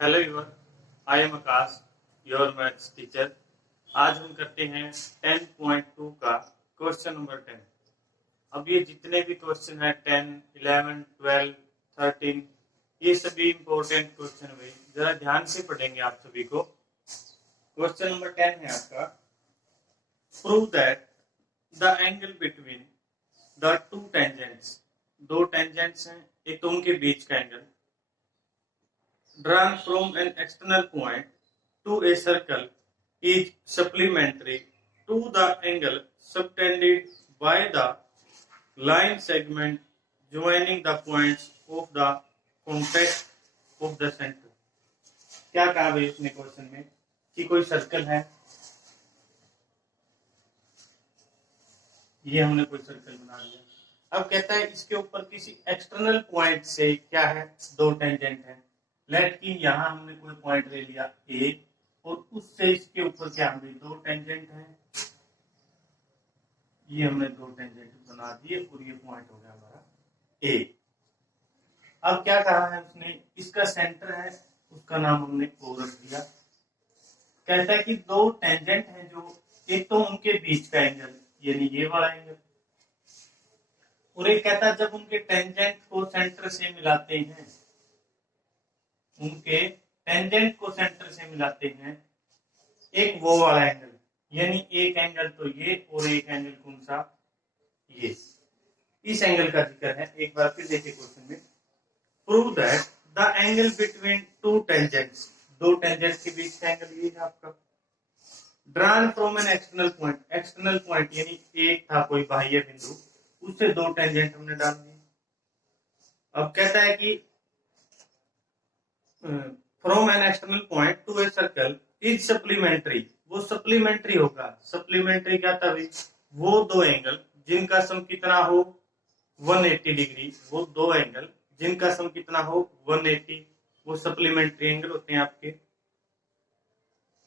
Hello everyone, I am Akash, your maths teacher. आज हम करते हैं 10.2 का क्वेश्चन नंबर 10। अब ये जितने भी क्वेश्चन हैं 10, 11, 12, 13, ये सभी इंपॉर्टेंट क्वेश्चन हुए। जरा ध्यान से पढ़ेंगे आप सभी को। क्वेश्चन नंबर 10 है आपका, prove that the angle between the two tangents. दो टेंजेंट्स हैं, एक तो उनके बीच का angle drawn from an external point to a circle is supplementary to the angle subtended by the line segment joining the points of the contact of the center। क्या कहा भाई इसने क्वेश्चन में कि कोई सर्कल है, ये हमने कोई सर्कल बना लिया। अब कहता है इसके ऊपर किसी एक्सटर्नल पॉइंट से क्या है, दो टेंजेंट है। लेट की यहाँ हमने कोई पॉइंट ले लिया ए और उससे इसके ऊपर क्या हमने दो टेंजेंट हैं, ये हमने दो टेंजेंट बना दिए और ये पॉइंट हो गया हमारा ए। अब क्या कहा है उसने, इसका सेंटर है, उसका नाम हमने ओ रख दिया। कहता है कि दो टेंजेंट हैं जो, एक तो उनके बीच का एंगल यानी ये वाला एंगल, और एक कहता है जब उनके टेंजेंट को सेंटर से मिलाते हैं, उनके टेंजेंट को सेंटर से मिलाते हैं, एक वो वाला एंगल, यानी एक एंगल तो ये और एक एंगल कौन सा, ये। इस एंगल का जिक्र है। एक बार फिर देखिए क्वेश्चन में, prove that the angle between two tangents, दो टेंजेंट के बीच का एंगल ये है आपका, drawn from an external point. External point यानी एक था कोई बाह्य बिंदु, उससे दो टेंजेंट हमने डाल दिए। अब कहता है कि from an external point two a circle is supplementary, वो सप्लीमेंट्री होगा। सप्लीमेंट्री क्या था भाई, वो दो एंगल जिनका सम कितना हो 180 डिग्री, वो दो एंगल जिनका सम कितना हो 180, वो सप्लीमेंट्री एंगल होते हैं आपके।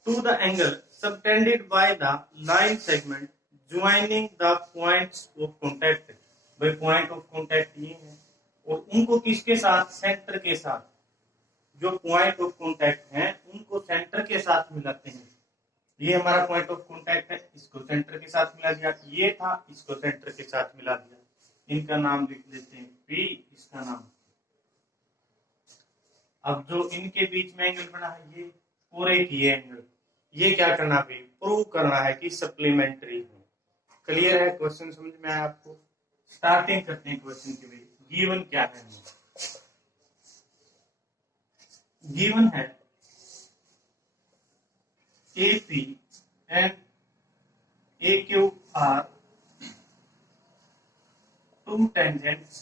To the angle subtended by the line segment joining the points of contact. भाई पॉइंट ऑफ कॉन्टैक्ट ये है, और उनको किसके साथ, सेंटर के साथ। जो पॉइंट ऑफ कॉन्टैक्ट हैं उनको सेंटर के साथ मिलाते हैं। ये हमारा पॉइंट ऑफ कॉन्टैक्ट है, इसको सेंटर के साथ मिला दिया, ये था, इसको सेंटर के साथ मिला दिया। इनका नाम लिख देते हैं पी, इसका नाम। अब जो इनके बीच में एंगल बना है ये, और एक ये एंगल, ये क्या करना है, प्रूव करना है कि सप्लीमेंट्री है। क्लियर है? क्वेश्चन समझ में आया आपको? स्टार्टिंग करते हैं क्वेश्चन की। भाई गिवन क्या है, गिवन है AP and AQ are two tangents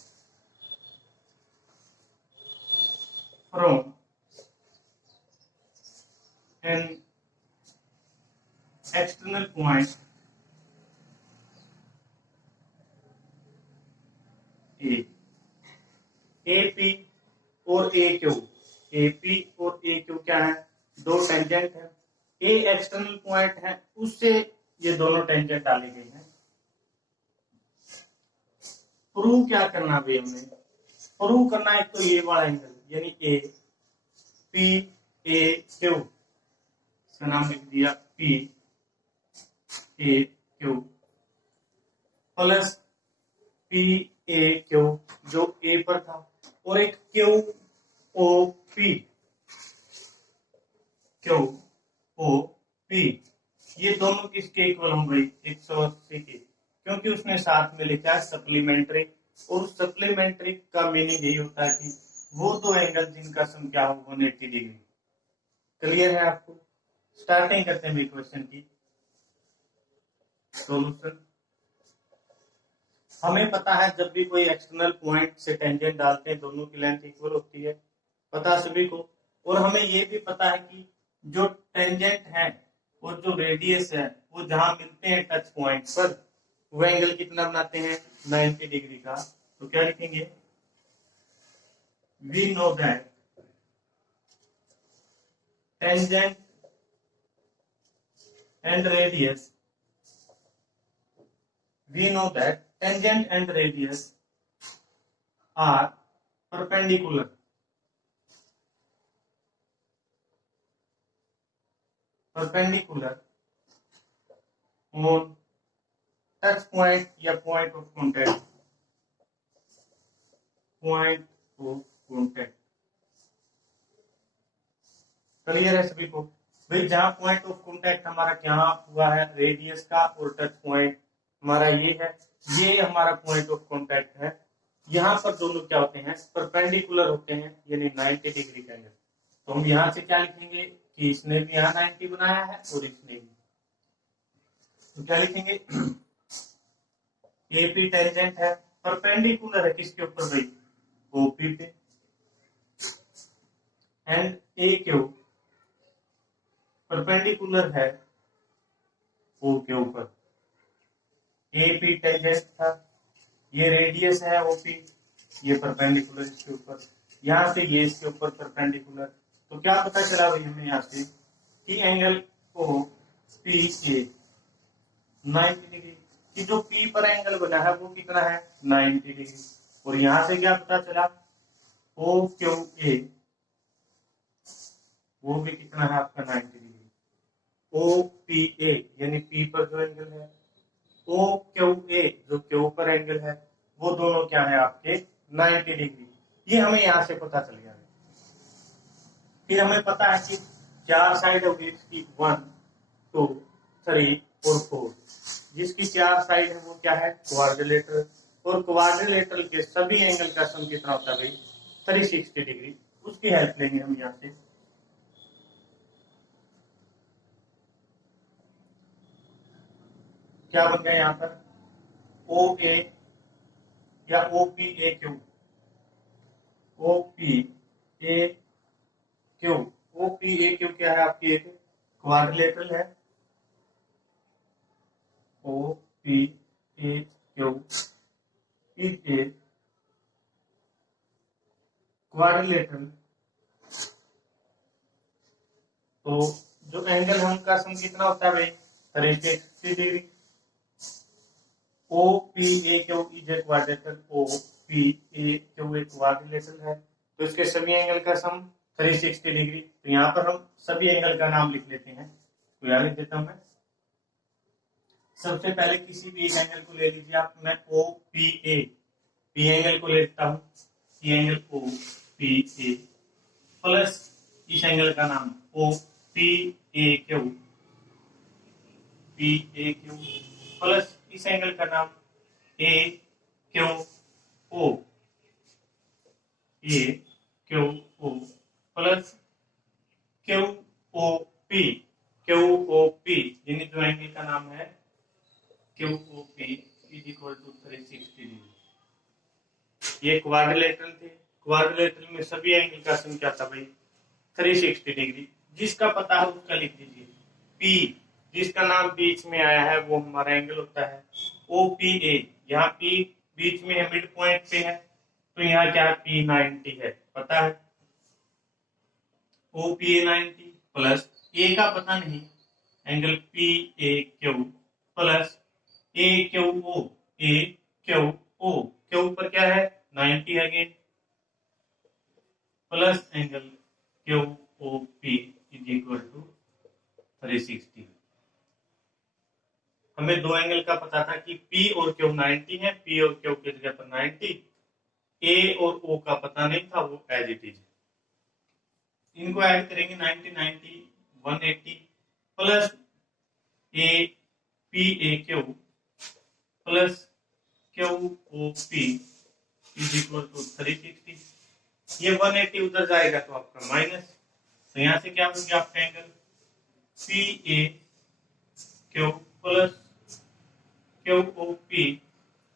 from an external point A। AP और AQ, AP और AQ क्या है, दो टेंजेंट है। A एक्सटर्नल पॉइंट है, उससे ये दोनों टेंजेंट डाले गए हैं। प्रूव क्या करना है हमने, प्रूव करना है तो ये वाला एंगल यानी ए पी ए क्यू, इसका नाम लिख दिया P A Q, plus P A Q जो ए पर था, और एक Q O P, Q O P, ये दोनों किसके इक्वल होंगे भाई, 180 के, क्योंकि उसने साथ में लिखा है सप्लीमेंट्री। और सप्लीमेंट्री का मीनिंग यही होता है कि वो दो एंगल जिनका सम क्या हो 180 डिग्री। क्लियर है आपको? स्टार्टिंग करते हैं क्वेश्चन की। सॉल्यूशन, हमें पता है जब भी कोई एक्सटर्नल पॉइंट से टेंजेंट डालते हैं दोनों की लेंथ इक्वल होती है, पता सभी को। और हमें ये भी पता है कि जो टेंजेंट है और जो रेडियस है वो जहां मिलते हैं टच पॉइंट पर, वो एंगल कितना बनाते हैं 90 डिग्री का। तो क्या लिखेंगे, we know that tangent and radius, we know that tangent and radius are perpendicular, perpendicular on touch point या point of contact, point of contact. Clear है सभी को? भाई जहां पॉइंट ऑफ कॉन्टैक्ट हमारा क्या हुआ है, रेडियस का, और टच पॉइंट हमारा ये है, ये हमारा पॉइंट ऑफ कॉन्टैक्ट है। यहाँ पर दोनों क्या होते हैं, परपेंडिकुलर होते हैं, यानी 90 डिग्री का एंगल। तो हम यहाँ से क्या लिखेंगे कि इसने भी यहाँ 90 बनाया है और इसने भी, तो क्या लिखेंगे, एपी टेंजेंट है, परपेंडिकुलर है किसके ऊपर भाई, ओपी पे, एंड ए क्यू परपेंडिकुलर है ओ के ऊपर। एपी टेंजेंट था, ये रेडियस है ओपी, ये परपेंडिकुलर इसके ऊपर, यहां से ये इसके ऊपर परपेंडिकुलर। तो क्या पता चला भाई हमें यहाँ से कि angle O P A 90 degree, कि जो पी पर एंगल बना है वो कितना है, 90 डिग्री। और यहां से क्या पता चला, ओ क्यू ए वो भी कितना है आपका 90 डिग्री। ओ पी ए यानी पी पर जो एंगल है, ओ क्यू ए जो क्यू पर एंगल है, वो दोनों क्या है आपके 90 डिग्री। ये हमें यहां से पता चल गया है। फिर हमें पता है कि चार साइड होगी इसकी 1 2 3 और 4, जिसकी चार साइड है वो क्या है, क्वाड्रिलेटरल, और क्वाड्रिलेटरल के सभी एंगल का सम कितना होता है भाई, 360 डिग्री। उसकी हेल्प लेंगे हम यहाँ से। क्या बन गया यहाँ पर, ओ ए या O P A Q, O P A Q, O P A Q क्या है आपकी, एक क्वाड्रिलेटरल है, O P A Q is a quadrilateral. तो जो एंगल हम का सम कितना होता है भाई, 360 degree. O P A Q is a quadrilateral, O P A Q एक क्वाड्रिलेटरल है, तो इसके सभी एंगल का सम 360 डिग्री। तो यहाँ पर हम सभी एंगल का नाम लिख लेते हैं, तो यहाँ लिख देता हूं मैं। सबसे पहले किसी भी एक एंगल को ले लीजिए आप, मैं O P A, P angle को लेता हूं, P angle O P A plus इस एंगल का नाम O P A Q, P A Q plus इस एंगल का नाम A Q O, A Q O plus Q O P, Q O P यानी जो एंगल का नाम है Q O P is equal to 360 degree. ये क्वाड्रिलेटरल थे, क्वाड्रिलेटरल में सभी एंगल का सम क्या था भाई, 360 डिग्री। जिसका पता है उसका लिख दीजिए, पी जिसका नाम बीच में आया है वो हमारा एंगल होता है ओ पी ए। यहाँ पी बीच में है, मिड पॉइंट पे है, तो यहाँ क्या है, पी 90 है, पता है, ओ पी ए 90 प्लस ए का पता नहीं, angle P A Q plus A Q O, A Q O, Q पर क्या है 90 again, plus angle Q O P is equal to 360। हमें दो एंगल का पता था कि P और Q 90 है, P और Q की जगह पर 90, A और O का पता नहीं था, वो एज इट इज। इनको ऐड करेंगे 90 90 180 plus A P A Q plus Q O P is equal to 360। ये 180 उधर जाएगा तो आपका माइनस, तो यहां से क्या होगा आपका angle P A Q plus Q O P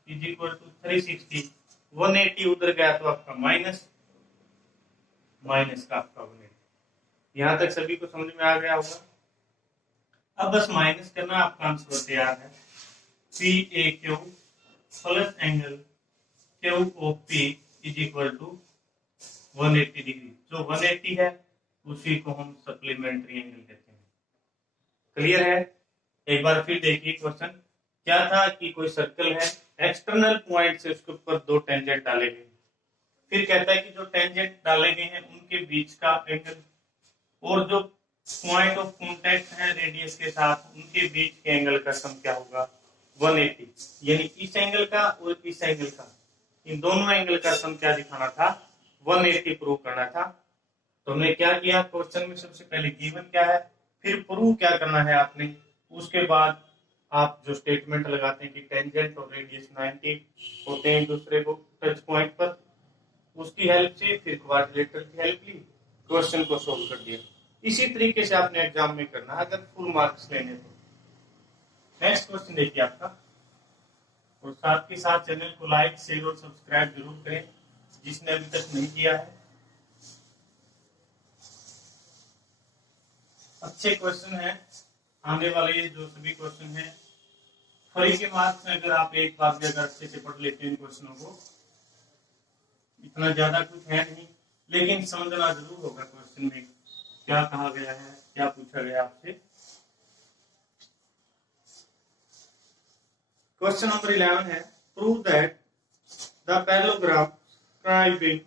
is equal to 360। 180 उधर गया तो आपका माइनस, माइनस का आपका 180। यहां तक सभी को समझ में आ गया होगा। अब बस माइनस करना, आपका आंसर तैयार है, P A Q plus angle Q O P is equal to 180 degree. जो 180 है उसी को हम सप्लीमेंट्री एंगल कहते हैं। क्लियर है? एक बार फिर देखिए क्वेश्चन क्या था कि कोई सर्कल है, एक्सटर्नल पॉइंट से उसके ऊपर दो टेंजेंट डाले गए, फिर कहता है कि जो टेंजेंट डाले गए हैं उनके बीच का एंगल और जो पॉइंट ऑफ कांटेक्ट है रेडियस के साथ, उनके बीच के एंगल का सम क्या होगा 180, यानी इस एंगल का और इस एंगल का, इन दोनों एंगल का सम क्या दिखाना था 180 प्रूव करना था। तो हमने क्या किया, क्वेश्चन में सबसे पहले गिवन क्या है, फिर प्रूव क्या करना है आपने, उसके बाद आप जो स्टेटमेंट लगाते हैं कि टेंजेंट और रेडियस 90 होते हैं दूसरे को टच पॉइंट पर, उसकी हेल्प से फिर क्वाड्रिलेटरल की हेल्प ली, क्वेश्चन को सोल्व कर दिया। इसी तरीके से आपने एग्जाम में करना है अगर फुल मार्क्स लेने तो। नेक्स्ट क्वेश्चन देखिए आपका, और साथ के साथ चैनल को लाइक शेयर और सब्सक्राइब जरूर करें जिसने अभी तक नहीं किया है। अच्छे क्वेश्चन है आने वाले, ये जो सभी क्वेश्चन है फ्री के मार्क्स में, अगर आप एक बार भी अगर अच्छे से पढ़ लेते हैं इन क्वेश्चनों को, इतना ज्यादा कुछ है नहीं, लेकिन समझना जरूर होगा क्वेश्चन में क्या कहा गया है, क्या पूछा गया आपसे। क्वेश्चन नंबर 11 है, prove that the parallelogram describing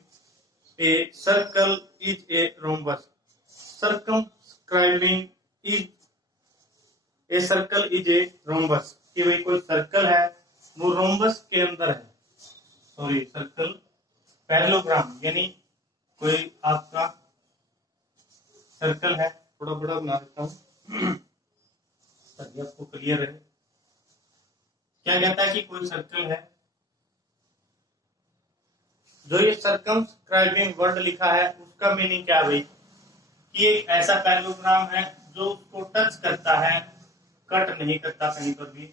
a circle is a rhombus. Circumscribing is a circle is a rhombus. कि भाई कोई सर्कल है वो रोम्बस के अंदर है, सॉरी सर्कल पैरेललोग्राम यानी कोई आपका सर्कल है, थोड़ा बड़ा बना देता हूं ताकि आपको क्लियर रहे। क्या कहता है कि कोई सर्कल है, जो ये सर्कमस्क्राइबिंग वर्ड लिखा है उसका मीनिंग क्या भाई, कि एक ऐसा पैरेललोग्राम है जो उसको टच करता है, कट नहीं करता कहीं पर भी,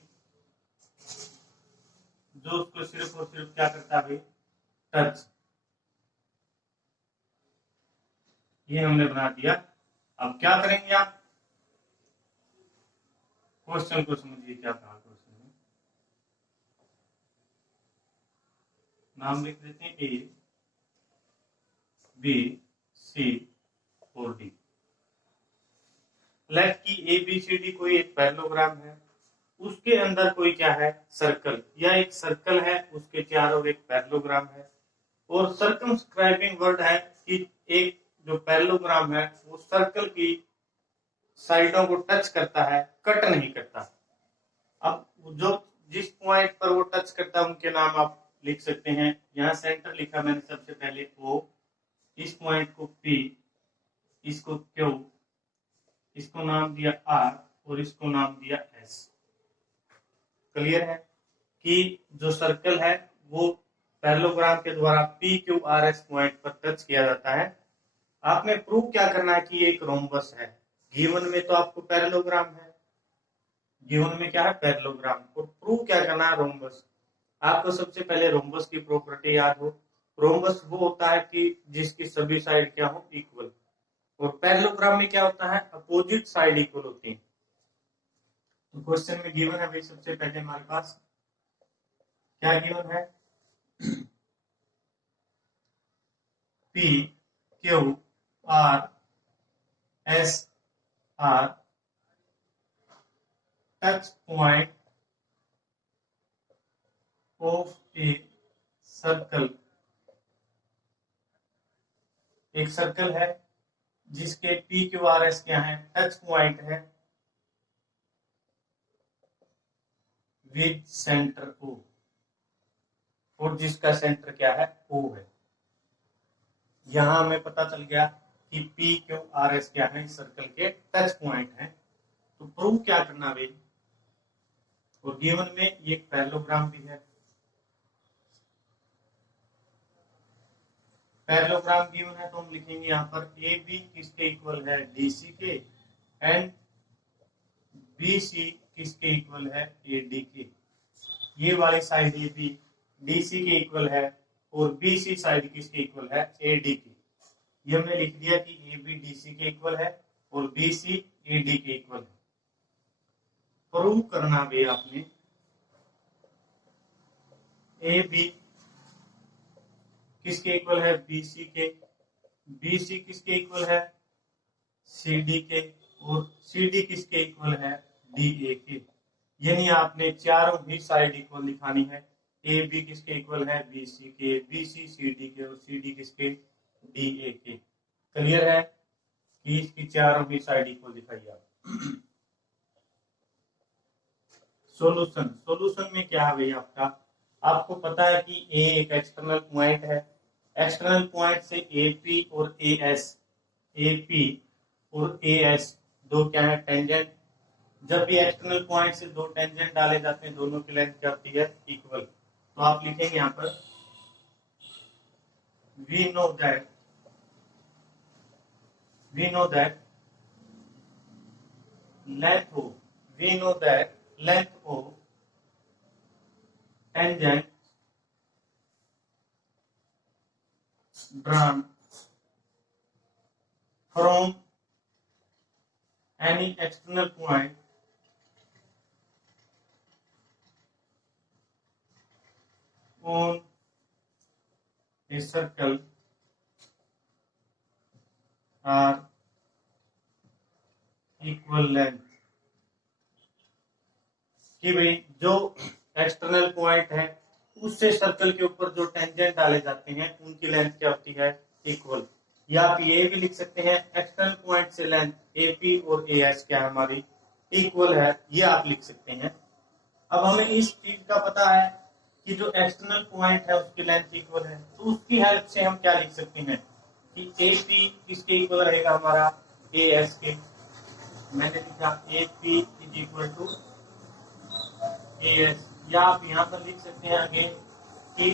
जो उसको सिर्फ और सिर्फ क्या करता है भाई टच। ये हमने बना दिया। अब क्या करेंगे आप, क्वेश्चन को समझिए क्या कहा क्वेश्चन में। नाम लिख देते हैं ए बी सी और डी। लेट की ए बी सी डी कोई एक पैरेललोग्राम है, उसके अंदर कोई क्या है सर्कल, या एक सर्कल है उसके चारों एक पैरेललोग्राम है, और सर्कमस्क्राइबिंग वर्ड है कि एक जो पैरेललोग्राम है वो सर्कल की साइडों को टच करता है, कट नहीं करता। अब जो जिस पॉइंट पर वो टच करता है उनके नाम आप लिख सकते हैं। यहाँ सेंटर लिखा मैंने सबसे पहले O, इस पॉइंट को P, इसको Q, इसको नाम दिया R और इसको नाम दिया S। क्लियर है कि जो सर्कल है वो पैरेललोग्राम के द्वारा PQRS पॉइंट पर टच किया जाता है। आपने प्रूव क्या करना है कि एक रोम्बस है। गिवन में तो आपको पैरेललोग्राम है, गिवन में क्या है पैरेललोग्राम, और प्रूव क्या करना है रोम्बस। आपको सबसे पहले रोम्बस की प्रॉपर्टी याद हो, रोम्बस वो होता है कि जिसकी सभी साइड क्या हो इक्वल, और पैरेललोग्राम में क्या होता है अपोजिट साइड इक्वल होती है। तो क्वेश्चन में गिवन है भाई, सबसे पहले हमारे पास क्या गिवन है, P Q R S R touch point of a circle, एक सर्कल है जिसके पी क्यू आर एस क्या है टच पॉइंट है विद सेंटर O, और जिसका सेंटर क्या है O है। यहां हमें पता चल गया कि पी क्यू आर एस क्या है इस सर्कल के टच पॉइंट है। तो प्रूव क्या करना भाई, और गिवन में ये एक पैरेललोग्राम भी है, पैरेललोग्राम गिवन है तो हम लिखेंगे यहाँ पर ए बी किसके इक्वल है डी सी के, एंड बी सी किसके इक्वल है ए डी के। ये वाली side A B D C के इक्वल है और बी सी साइड किसके इक्वल है ए डी के। ये हमने लिख दिया कि ए बी डी सी के इक्वल है और बी सी ए डी के इक्वल है। प्रूव करना भी आपने ए बी किसके इक्वल है बी सी के, बी सी किसके इक्वल है सी डी के, और सी डी किसके इक्वल है डी ए के। यानी आपने चारों ही साइड इक्वल दिखानी है, ए बी किसके इक्वल है बी सी के, बी सी सी डी के, और सी डी किसके डी ए के। क्लियर है। कि इसकी चारों भी साइड इक्वल दिखाइए आप। सॉल्यूशन में क्या है भाई आपका, आपको पता है कि ए एक एक्सटर्नल पॉइंट है, एक्सटर्नल पॉइंट से एपी और एएस दो क्या है, टेंजेंट। जब भी एक्सटर्नल पॉइंट से दो टेंजेंट डाले जाते हैं दोनों की लेंथ क्या होती है, इक्वल। तो आप लिखेंगे यहाँ पर we know that length of tangent drawn from any external point on a circle are equal length। कि भाई जो एक्सटर्नल पॉइंट है उससे सर्कल के ऊपर जो टेंजेंट डाले जाते हैं उनकी लेंथ क्या होती है, इक्वल। या आप ये भी लिख सकते हैं एक्सटर्नल पॉइंट से लेंथ एपी और एएस क्या है हमारी, इक्वल है, ये आप लिख सकते हैं। अब हमें इस चीज का पता है कि जो एक्सटर्नल पॉइंट है उसकी लेंथ इक्वल है, तो उसकी हेल्प से हम क्या लिख सकते हैं कि एपी किसके इक्वल रहेगा, हमारा एएस के। मैंने लिखा A P is equal to A S. या आप यहाँ पर लिख सकते हैं आगे कि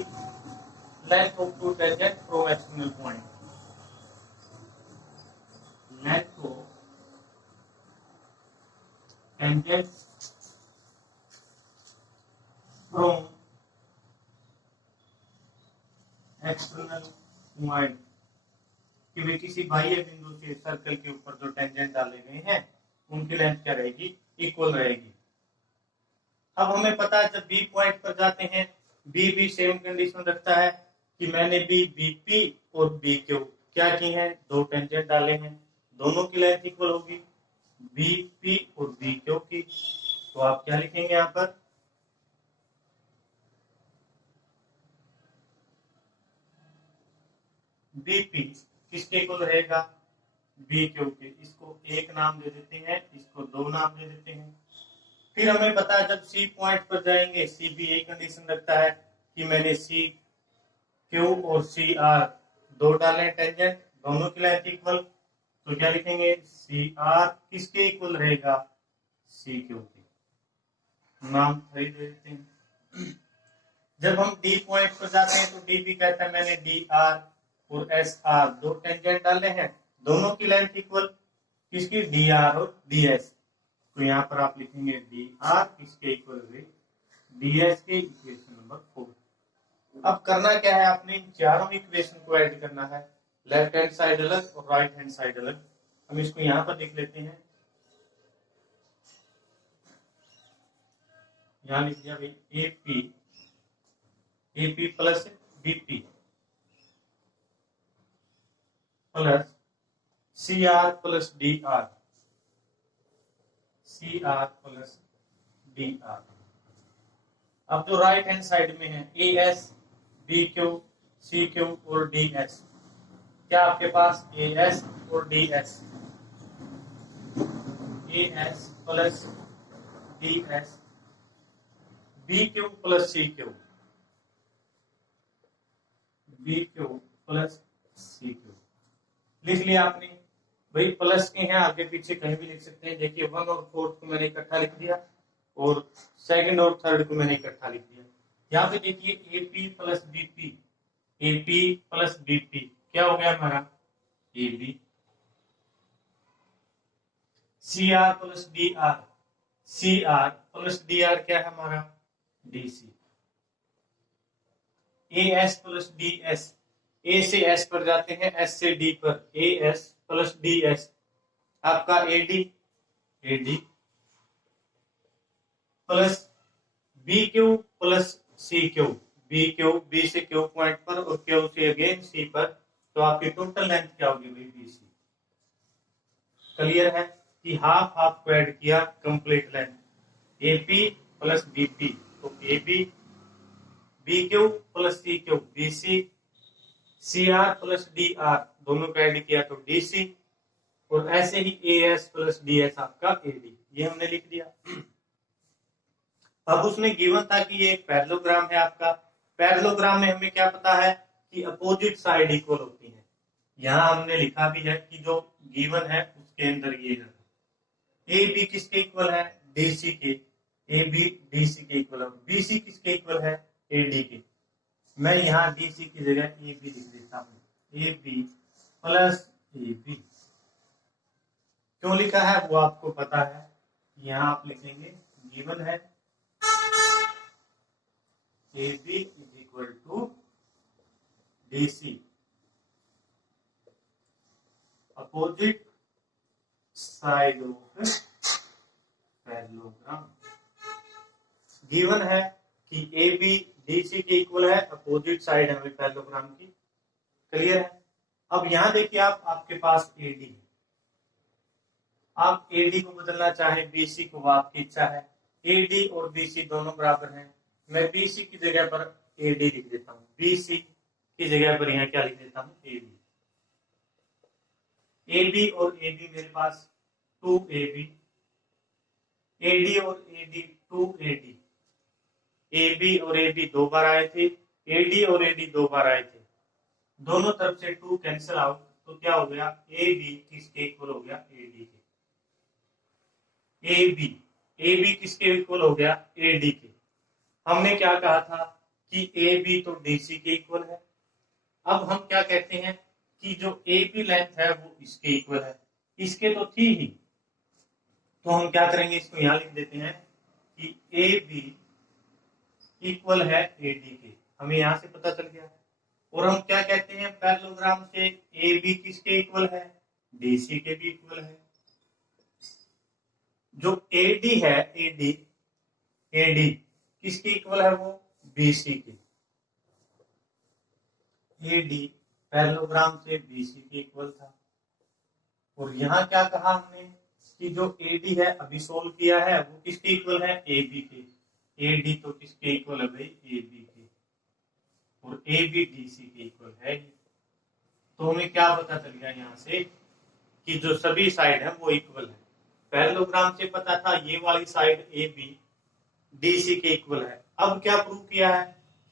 length of two tangent from external point, length of tangent from external point, कि वे किसी बाह्य बिंदु से सर्कल के ऊपर जो टेंजेंट डाले गए हैं उनकी लेंथ क्या रहेगी, इक्वल रहेगी। अब हमें पता है जब बी पॉइंट पर जाते हैं बी भी सेम कंडीशन रखता है कि मैंने भी बीपी और बी क्यू क्या की है, दो टेंजेंट डाले हैं, दोनों की लेंथ इक्वल होगी बीपी और बी क्यू की। तो आप क्या लिखेंगे यहाँ पर, बीपी किसके इक्वल रहेगा, बी क्यू के। इसको एक नाम दे देते हैं, इसको दो नाम दे देते हैं। फिर हमें पता है जब सी पॉइंट पर जाएंगे सी भी यही कंडीशन रखता है कि मैंने सी क्यू और सी आर दो डाले टेंजेंट, दोनों की लेंथ इक्वल। तो क्या लिखेंगे, सी आर किसके इक्वल रहेगा, सी क्यू के। नाम सही दे देते हैं। जब हम डी पॉइंट पर जाते हैं तो डी भी कहता है मैंने डी आर और एस आर दो टेंजेंट डाले हैं, दोनों की लेंथ इक्वल, किसकी, डी आर और डी एस। तो यहाँ पर आप लिखेंगे डी आर किसके इक्वल है, डी एस के, इक्वेशन नंबर 4। अब करना क्या है, आपने इन चारों इक्वेशन को ऐड करना है, लेफ्ट हैंड साइड अलग और राइट हैंड साइड अलग। हम इसको यहाँ पर लिख लेते हैं, यहाँ लिख दिया भाई A P plus B P plus C R plus D R, C R plus D R. अब जो राइट हैंड साइड में है A S B Q C Q और डी एस, क्या आपके पास ए एस और D S, A S plus D S, B Q plus C Q, B Q plus C Q. लिख लिया आपने भाई, प्लस के हैं आगे पीछे कहीं भी लिख सकते हैं। देखिए 1 और 4 को मैंने इकट्ठा लिख दिया और सेकंड और थर्ड को मैंने इकट्ठा लिख दिया। यहाँ पे देखिए AP plus BP, AP plus BP क्या हो गया हमारा, AB. C R plus D R, C R plus D R क्या है हमारा, DC. A S plus D S, A से एस पर जाते हैं, एस से डी पर, A S plus D S आपका AD, AD plus B Q plus C Q, B Q B से क्यू पॉइंट पर और क्यू से अगेन सी पर, तो आपकी टोटल लेंथ क्या होगी भाई, बीसी। क्लियर है कि हाफ हाफ को ऐड किया, complete length AP plus BP, तो AB, B Q plus C Q BC, C R plus D R दोनों का ऐड किया तो डीसी, और ऐसे ही AS प्लस DS आपका AD, ये हमने लिख दिया। अब उसमें गिवन था कि ये एक पैरेललोग्राम है आपका। पैरेललोग्राम में हमें क्या पता है कि अपोजिट साइड इक्वल होती है। यहाँ हमने लिखा भी है कि जो गिवन है उसके अंदर ये है ए बी किसके इक्वल है, DC के। ए बी DC के इक्वल है। BC किसके इक्वल है, AD के। मैं यहाँ DC की जगह AB लिख देता हूँ, AB प्लस AB। क्यों लिखा है वो आपको पता है, यहाँ आप लिखेंगे गिवन है AB is equal to DC opposite side of parallelogram. Given है कि AB DC के इक्वल है, अपोजिट साइड है पैरेललोग्राम की। क्लियर है। अब यहां देखिए आपके पास AD है, आप AD को बदलना चाहे BC को, आपकी इच्छा है। AD और BC दोनों बराबर हैं, मैं BC की जगह पर AD लिख देता हूँ, BC की जगह पर यहाँ क्या लिख देता हूँ, AB। AB और AD मेरे पास 2AB, AD और AD 2AD, AB और AB 2 बार आए थे, AD और AD 2 बार आए थे, दोनों तरफ से 2 कैंसिल आउट, तो क्या हो गया, AB किसके इक्वल हो गया, AD के। AB किसके इक्वल हो गया, AD के। हमने क्या कहा था कि AB तो DC के इक्वल है। अब हम क्या कहते हैं कि जो AB लेंथ है वो इसके इक्वल है, इसके तो थी ही, तो हम क्या करेंगे, इसको यहां लिख देते हैं कि AB इक्वल है AD के। हमें यहां से पता चल गया। और हम क्या कहते हैं, पैरेललोग्राम से AB किसके इक्वल है, DC के भी इक्वल है। जो AD है, AD किसके इक्वल है, वो BC के। AD पैरेललोग्राम से BC के इक्वल था। और यहाँ क्या कहा हमने कि जो AD है अभी सोल्व किया है वो किसके इक्वल है, AB के। AD तो किसके इक्वल है भाई, AB के। और AB DC के इक्वल है। तो हमें क्या पता चल गया यहाँ से कि जो सभी साइड है वो इक्वल है। पैरेललोग्राम से पता था ये वाली साइड AB DC के इक्वल है। अब क्या प्रूव किया है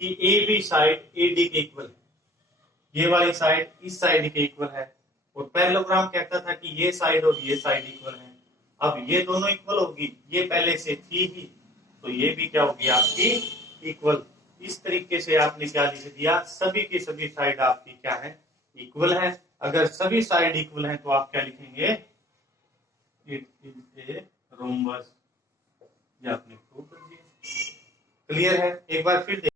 कि AB साइड AD के इक्वल है, ये वाली साइड इस साइड के इक्वल है। और पैरेललोग्राम कहता था कि ये साइड और ये साइड इक्वल है। अब ये दोनों इक्वल होगी, ये पहले से थी ही, तो ये भी क्या होगी आपकी इक्वल। इस तरीके से आपने क्या लिख दिया, सभी की सभी साइड आपकी क्या है, इक्वल है। अगर सभी साइड इक्वल है तो आप क्या लिखेंगे, इट इज ए रोम्बस। ये आपने प्रूव कर दिया। क्लियर है। एक बार फिर